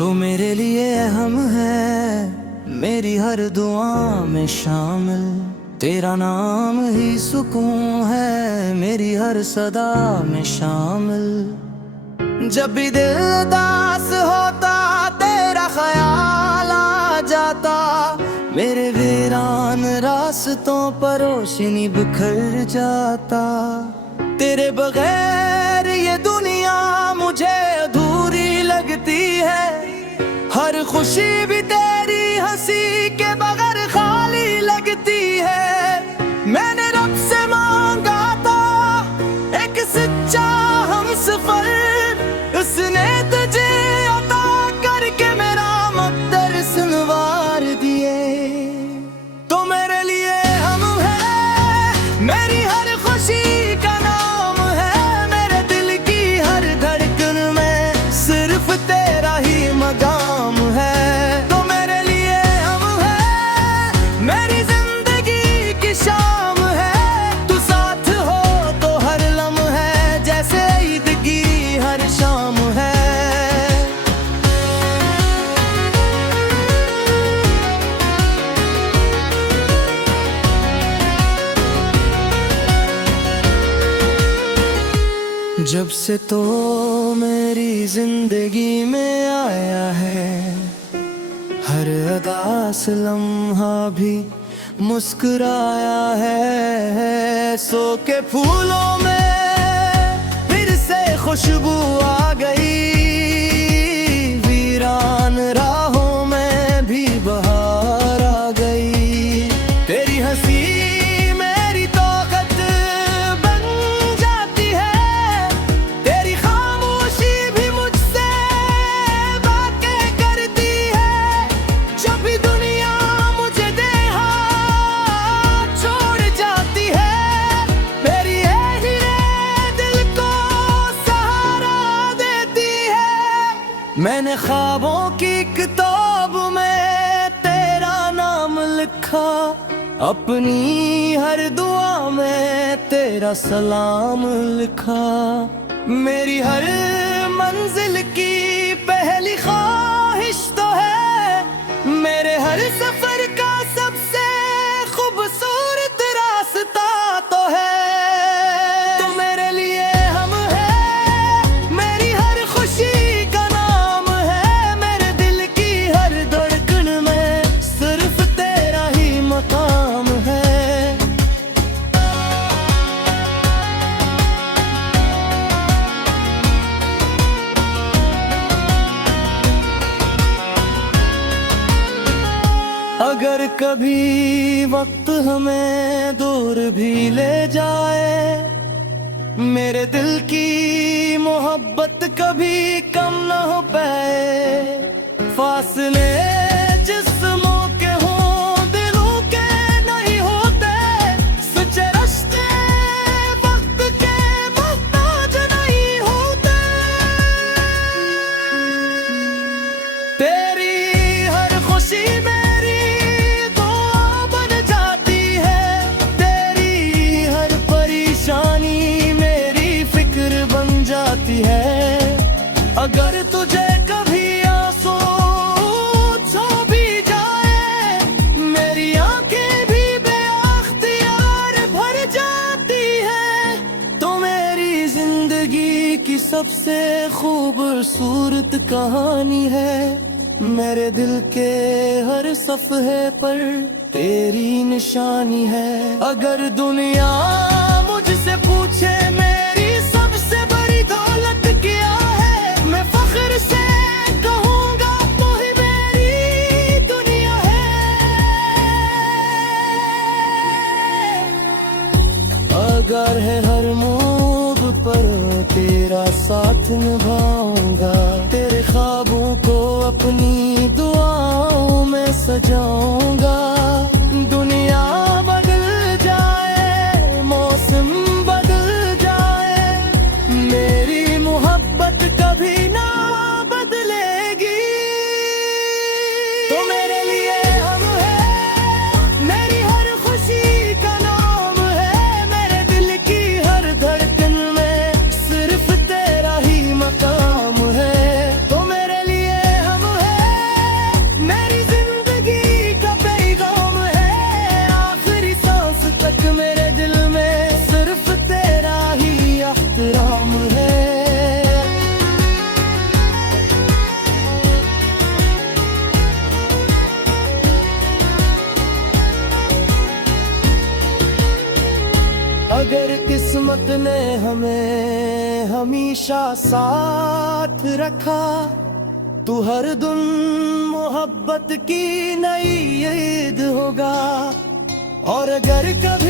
तो मेरे लिए हम है, मेरी हर दुआ में शामिल। तेरा नाम ही सुकून है, मेरी हर सदा में शामिल। जब भी दिल उदास होता तेरा ख्याल आ जाता। मेरे वीरान रास्तों पर रोशनी बिखर जाता। तेरे बगैर ये दुनिया मुझे अधूरी लगती है। हर खुशी भी तेरी हंसी के बगैर खाली लगती है। मैंने रब से मांगा था एक सच्चा हमसफर, उसने तुझे अता करके मेरा मुक़द्दर सुनवार दिए। तो मेरे लिए हम है, मेरी हर खुशी का नाम है। मेरे दिल की हर धड़कन में सिर्फ तेरा ही मकाम है। तो मेरे लिए हम है, मेरी जिंदगी की शाम है। तू साथ हो तो हर लम्हा जैसे ईद की हर शाम है। जब से तो मेरी जिंदगी में आया है, हर अदा से लम्हा भी मुस्कुराया है। सो के फूलों में फिर से खुशबू आ गई। वीरान राहों में भी बहार आ गई। तेरी हंसी मेरी ताकत बन जाती है। तेरी खामोशी भी मुझसे बातें करती है। जब भी दुनिया मुझे दे हाथ छोड़ जाती है, मेरी यही दिल को सहारा देती है। मैंने ख्वाबों की किताब में तेरा नाम लिखा। अपनी हर दुआ में तेरा सलाम लिखा। मेरी हर मंजिल की पहली ख्वाहिश तो है, मेरे हर सफर का सबसे खूबसूरत रास्ता तो है। तो मेरे लिए हम है, मेरी हर खुशी का नाम है। मेरे दिल की हर धड़कन में सिर्फ तेरा ही मकाम है। अगर कभी वक्त हमें दूर भी ले जाए, मेरे दिल की मोहब्बत कभी कम न हो पाए। फासले जिस्मों के हों दिलों के नहीं होते। सच्चे रिश्ते वक्त के मोहताज नहीं होते। तेरी हर खुशी मेरी दुआ बन जाती है। तेरी हर परेशानी मेरी फिक्र बन जाती है। अगर तुझे कभी आंसू छू भी जाए, मेरी आंखें भी बेअख्तियार भर जाती है। तो मेरी जिंदगी की सबसे खूबसूरत कहानी है। मेरे दिल के हर सफ़हे पर तेरी निशानी है। अगर दुनिया मुझसे पूछे मेरी सबसे बड़ी दौलत क्या है, मैं फख्र से कहूँगा तू ही मेरी दुनिया है। अगर है हर मोड़ पर तेरा साथ निभाऊंगा। तेरे ख्वाबों को अपनी दुआओं में सजाऊंगा। दुनिया बदल जाए, मौसम बदल जाए, मेरी मोहब्बत कभी ना बदलेगी। तो मेरे लिए हम है, मेरी हर खुशी का नाम है। मेरे दिल की हर धड़कन में सिर्फ तेरा ही मकाम है। तो मेरे लिए हम किस्मत ने हमें हमेशा साथ रखा। तू हर दिन मोहब्बत की नई ईद होगा। और अगर कभी